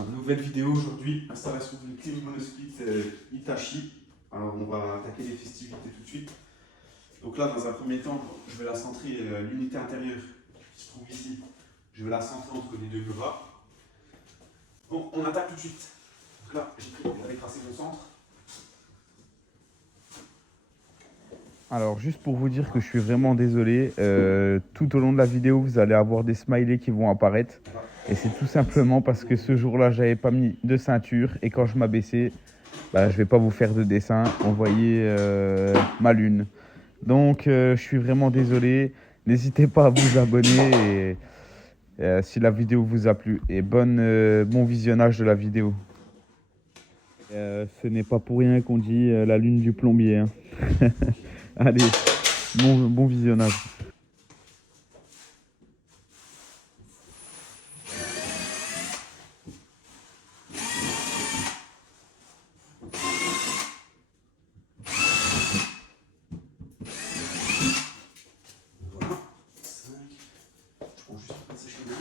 Nouvelle vidéo aujourd'hui, installation d'une clim monosplit Hitachi. Alors on va attaquer les festivités tout de suite. Donc là, dans un premier temps, je vais la centrer, l'unité intérieure qui se trouve ici, je vais la centrer entre les deux bras. Bon, on attaque tout de suite. Donc là, j'avais tracé mon centre. Alors juste pour vous dire que je suis vraiment désolé, tout au long de la vidéo vous allez avoir des smileys qui vont apparaître et c'est tout simplement parce que ce jour-là j'avais pas mis de ceinture et quand je m'abaissais, je vais pas vous faire de dessin, on voyait ma lune. Donc je suis vraiment désolé, n'hésitez pas à vous abonner et si la vidéo vous a plu et bon visionnage de la vidéo. Ce n'est pas pour rien qu'on dit la lune du plombier, hein. Allez, bon visionnage. Voilà, 5. Je prends juste un sèche-cheveux.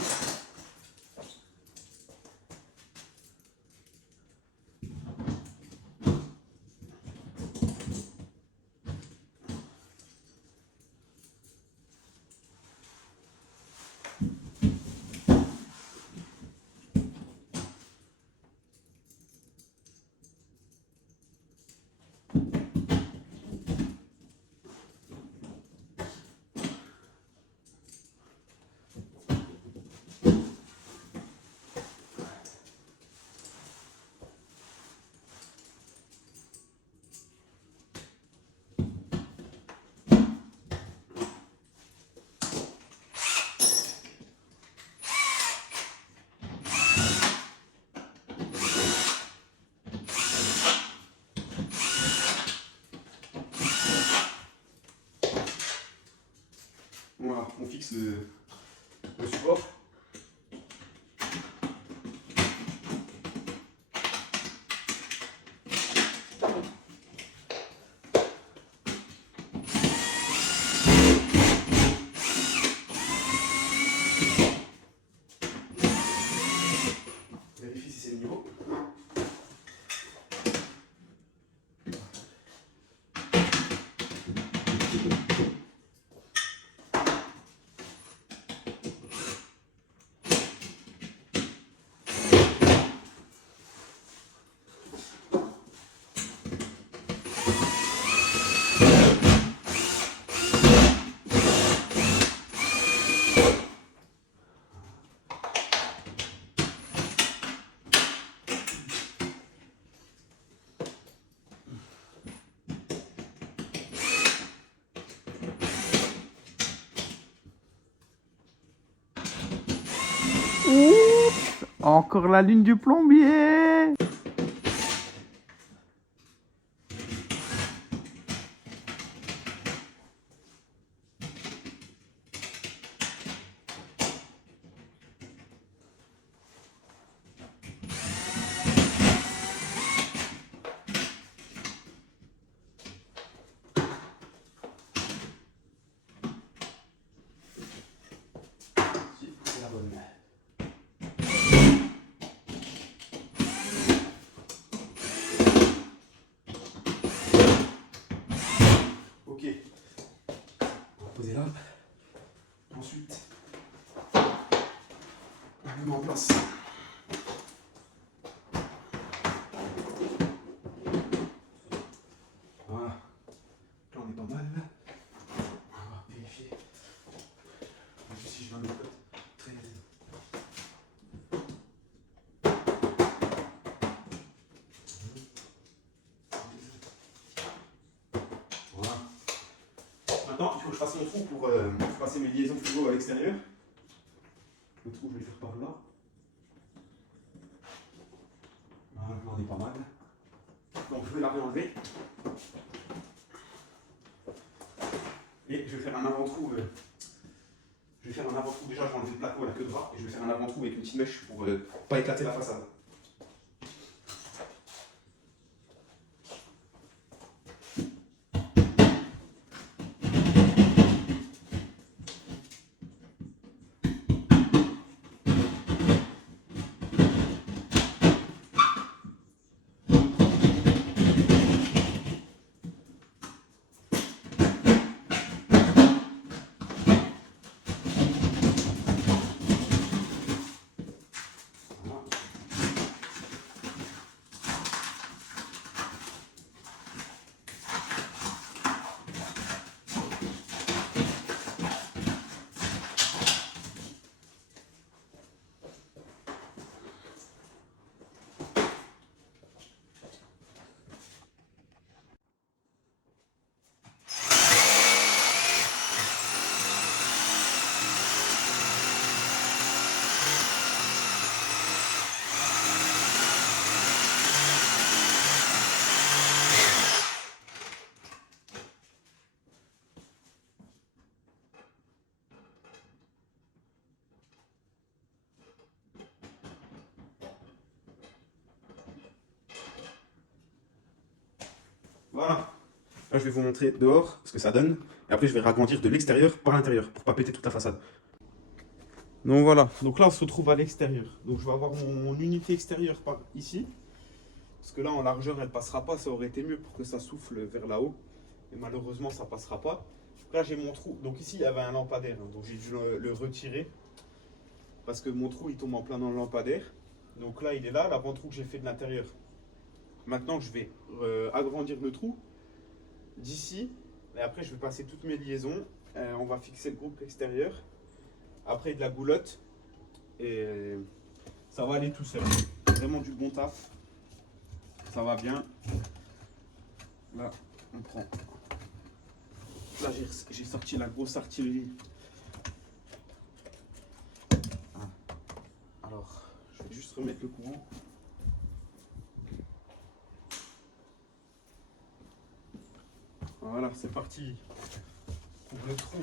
Voilà, on fixe le support. Vérifie si c'est le niveau. Oups, encore la lune du plombier. C'est la bonne. Ok, on va poser là. Ensuite, on met en place. Voilà, là on est pas mal. On va vérifier. Juste si je mets un cote très. Voilà. Maintenant, il faut que je fasse mon trou pour passer mes liaisons frigo à l'extérieur. Le trou, je vais le faire par là. Voilà, là on est pas mal. Donc je vais la réenlever. Et je vais faire un avant-trou. Je vais faire un avant-trou. Déjà, je vais enlever le placo à la queue de bras. Et je vais faire un avant-trou avec une petite mèche pour pas éclater la façade. Voilà. Là, je vais vous montrer dehors ce que ça donne. Et après, je vais ragrandir de l'extérieur par l'intérieur pour pas péter toute la façade. Donc voilà. Donc là, on se retrouve à l'extérieur. Donc je vais avoir mon unité extérieure par ici. Parce que là, en largeur, elle passera pas. Ça aurait été mieux pour que ça souffle vers là-haut. Et malheureusement, ça passera pas. Là, j'ai mon trou. Donc ici, il y avait un lampadaire. Hein. Donc j'ai dû le retirer. Parce que mon trou, il tombe en plein dans le lampadaire. Donc là, il est là, l'avant-trou que j'ai fait de l'intérieur. Maintenant, je vais agrandir le trou d'ici. Et après, je vais passer toutes mes liaisons. On va fixer le groupe extérieur. Après, de la goulotte. Et ça va aller tout seul. Vraiment du bon taf. Ça va bien. Là, on prend. Là, j'ai sorti la grosse artillerie. Alors, je vais juste remettre le courant. Voilà, c'est parti pour le trou.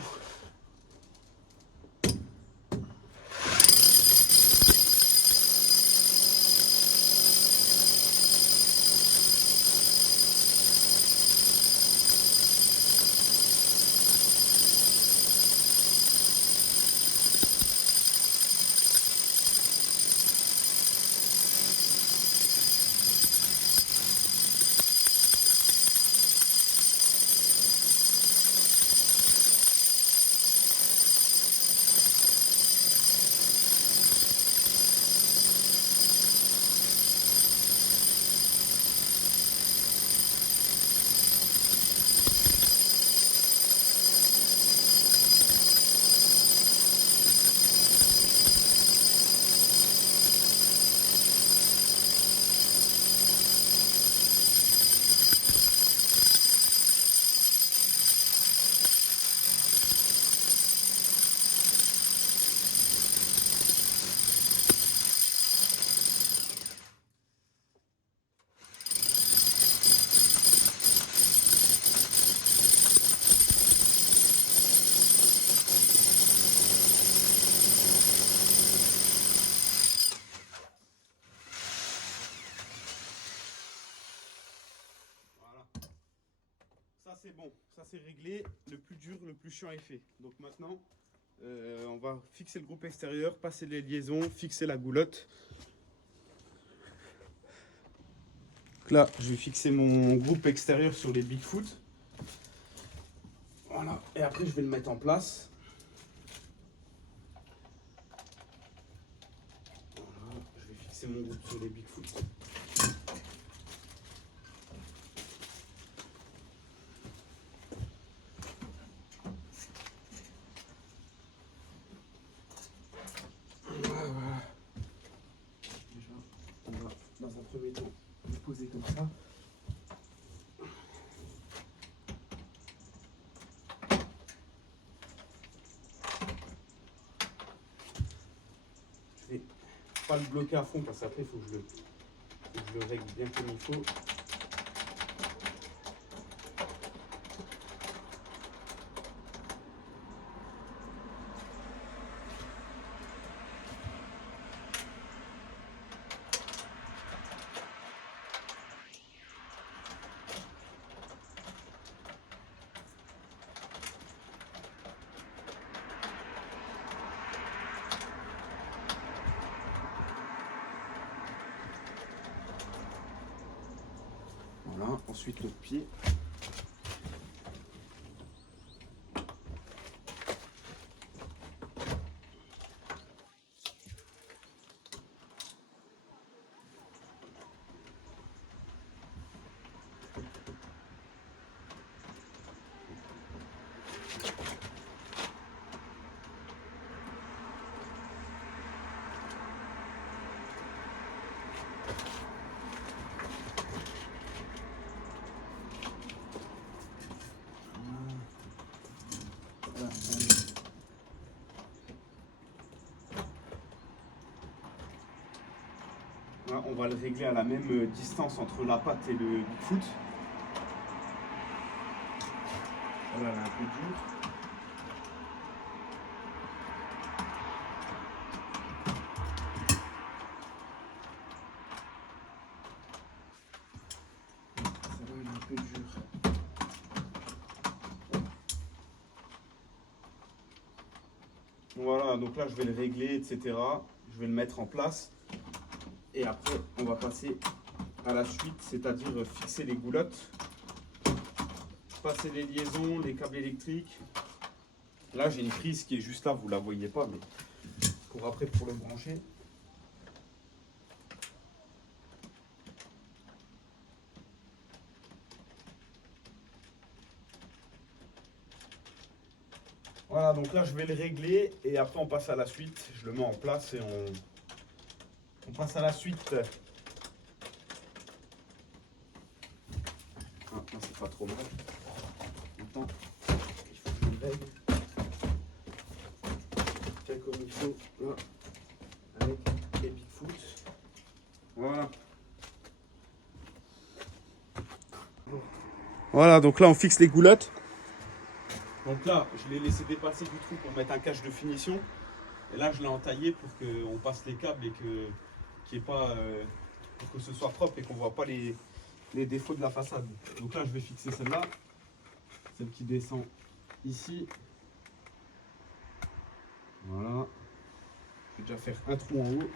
Ça c'est bon, ça c'est réglé, le plus dur, le plus chiant est fait. Donc maintenant, on va fixer le groupe extérieur, passer les liaisons, fixer la goulotte. Donc là, je vais fixer mon groupe extérieur sur les Bigfoot. Voilà, et après je vais le mettre en place. Voilà, je vais fixer mon groupe sur les Bigfoot. Voilà. Déjà, on va dans un premier temps le poser comme ça. Je vais pas le bloquer à fond parce qu'après il faut que je le règle bien comme il faut. Voilà, ensuite l'autre pied. Voilà, on va le régler à la même distance entre la patte et le Bigfoot. Voilà, elle est un peu dure. Celle-là, elle est un peu dure. Voilà, donc là je vais le régler, etc. Je vais le mettre en place. Et après, on va passer à la suite, c'est-à-dire fixer les goulottes, passer les liaisons, les câbles électriques. Là, j'ai une prise qui est juste là, vous la voyez pas, mais pour le brancher. Voilà, donc là je vais le régler et après on passe à la suite. Je le mets en place et on passe à la suite. Ah, là c'est pas trop mal. Attends, il faut que je le règle. Tiens comme il faut, là, avec les Bigfoot. Voilà. Voilà, donc là on fixe les goulottes. Donc là, je l'ai laissé dépasser du trou pour mettre un cache de finition. Et là, je l'ai entaillé pour qu'on passe les câbles et qu'il y ait pas, pour que ce soit propre et qu'on ne voit pas les défauts de la façade. Donc là, je vais fixer celle-là. Celle qui descend ici. Voilà. Je vais déjà faire un trou en haut.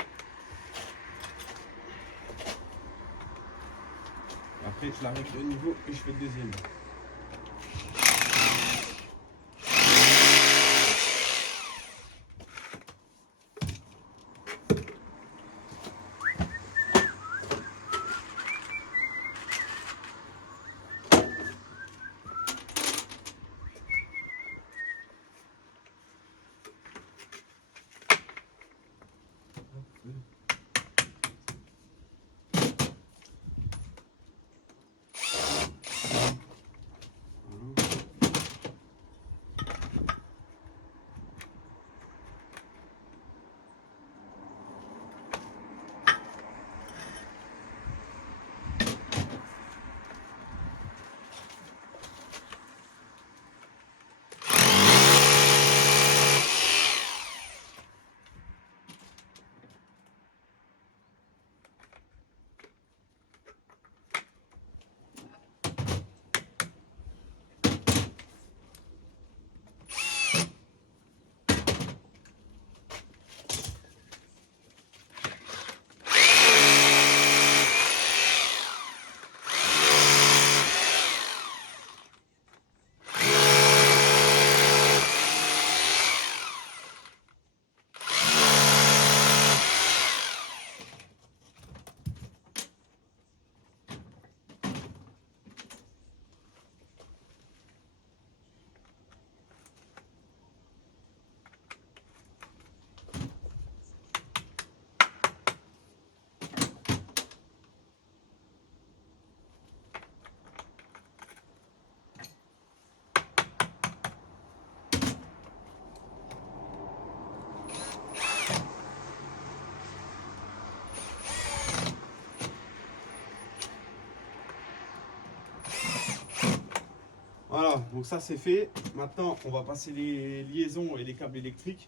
Après, je la règle de niveau et je fais le deuxième. Voilà, donc ça c'est fait. Maintenant, on va passer les liaisons et les câbles électriques.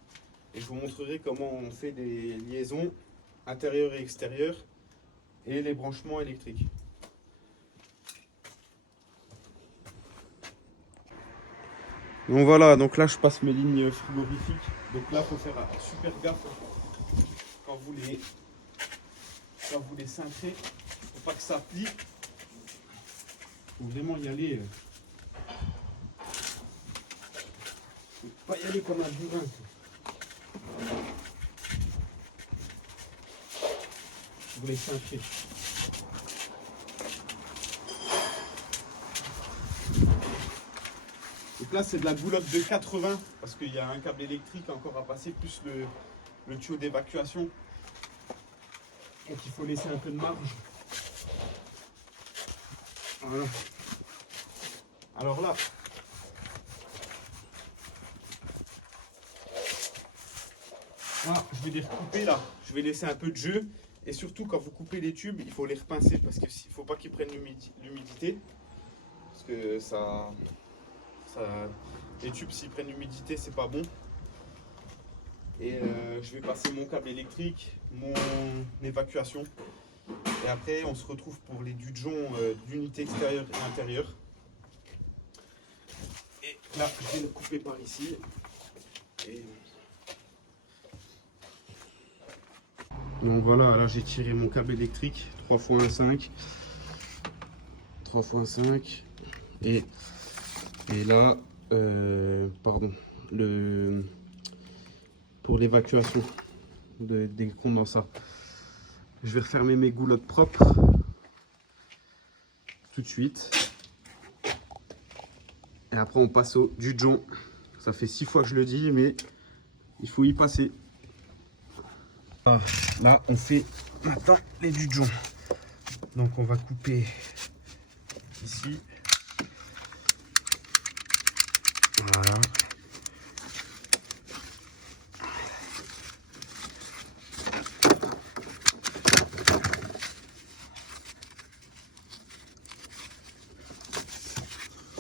Et je vous montrerai comment on fait des liaisons intérieures et extérieures et les branchements électriques. Donc voilà, donc là je passe mes lignes frigorifiques. Donc là, il faut faire super gaffe quand vous les cintrez. Faut pas que ça plie. Faut vraiment y aller. Faut pas y aller comme un burin. Vous les cinchez. Donc là c'est de la goulotte de 80 parce qu'il y a un câble électrique encore à passer plus le tuyau d'évacuation. Donc il faut laisser un peu de marge. Voilà. Alors là, voilà, je vais les recouper là. Je vais laisser un peu de jeu. Et surtout quand vous coupez les tubes, il faut les repincer parce qu'il ne faut pas qu'ils prennent l'humidité. Parce que les tubes s'ils prennent l'humidité, c'est pas bon. Et je vais passer mon câble électrique, mon évacuation. Et après, on se retrouve pour les dudgeons d'unité extérieure et intérieure. Et là, je vais le couper par ici. Et Donc voilà, là j'ai tiré mon câble électrique 3 x 1,5. 3 x 1,5. Et là, pardon, pour l'évacuation des condensats. Je vais refermer mes goulottes propres tout de suite. Et après on passe au Dujon. Ça fait 6 fois que je le dis, mais il faut y passer. Ah, là on fait maintenant les Dujon. Donc on va couper ici. Voilà.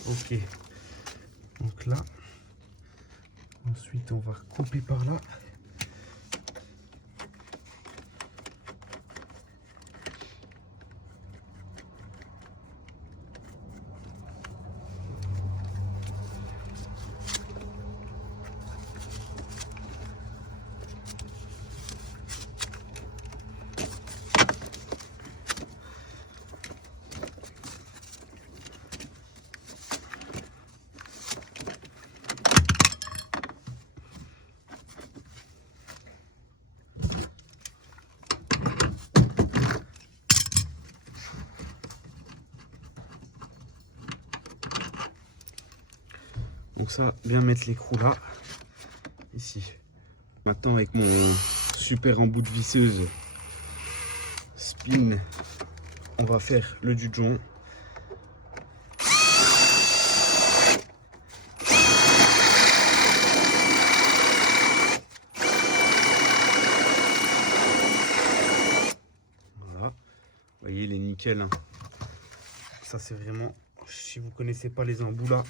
Ok. Donc là. Ensuite on va couper par là. Donc ça, bien mettre l'écrou là, ici. Maintenant avec mon super embout de visseuse spin, on va faire le Dujon. Voilà, vous voyez, il est nickel. Hein. Ça c'est vraiment, si vous connaissez pas les embouts là,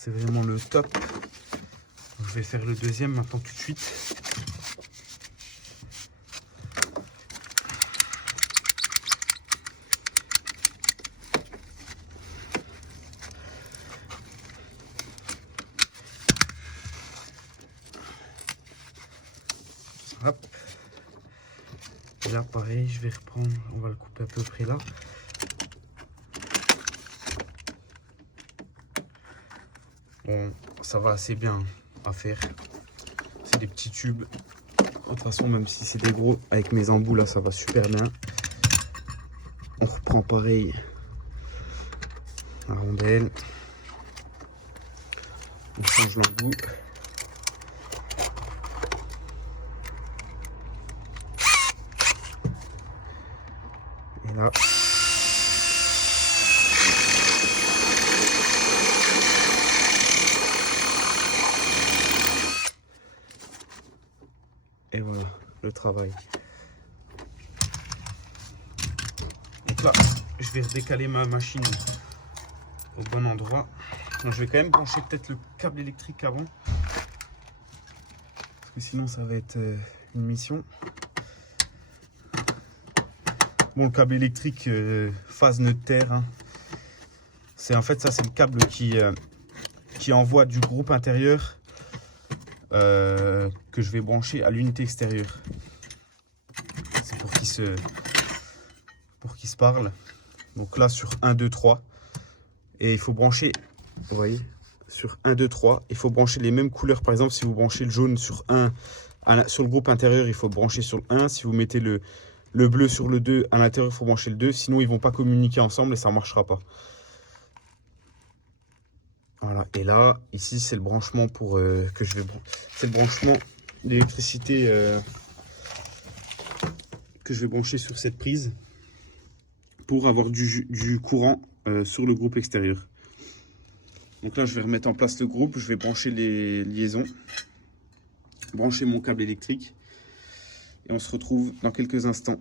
c'est vraiment le top. Je vais faire le deuxième maintenant tout de suite. Hop. Et là pareil, je vais reprendre, on va le couper à peu près là. Bon, ça va assez bien à faire. C'est des petits tubes. De toute façon, même si c'est des gros, avec mes embouts là, ça va super bien. On reprend pareil la rondelle. On change l'embout. Et là. Et voilà, le travail. Donc là, je vais redécaler ma machine au bon endroit. Bon, je vais quand même brancher peut-être le câble électrique avant. Parce que sinon, ça va être une mission. Bon, le câble électrique phase neutre. Hein. C'est en fait, ça, c'est le câble qui envoie du groupe intérieur que je vais brancher à l'unité extérieure. C'est pour qu'ils se parlent. Donc là sur 1, 2, 3. Et il faut brancher, vous voyez, sur 1, 2, 3. Il faut brancher les mêmes couleurs. Par exemple, si vous branchez le jaune sur 1, sur le groupe intérieur, il faut brancher sur le 1. Si vous mettez le bleu sur le 2, à l'intérieur, il faut brancher le 2. Sinon, ils ne vont pas communiquer ensemble et ça ne marchera pas. Voilà, et là, ici, c'est le branchement pour que je vais... C'est le branchement d'électricité que je vais brancher sur cette prise pour avoir du courant sur le groupe extérieur. Donc là, je vais remettre en place le groupe, je vais brancher les liaisons, brancher mon câble électrique et on se retrouve dans quelques instants.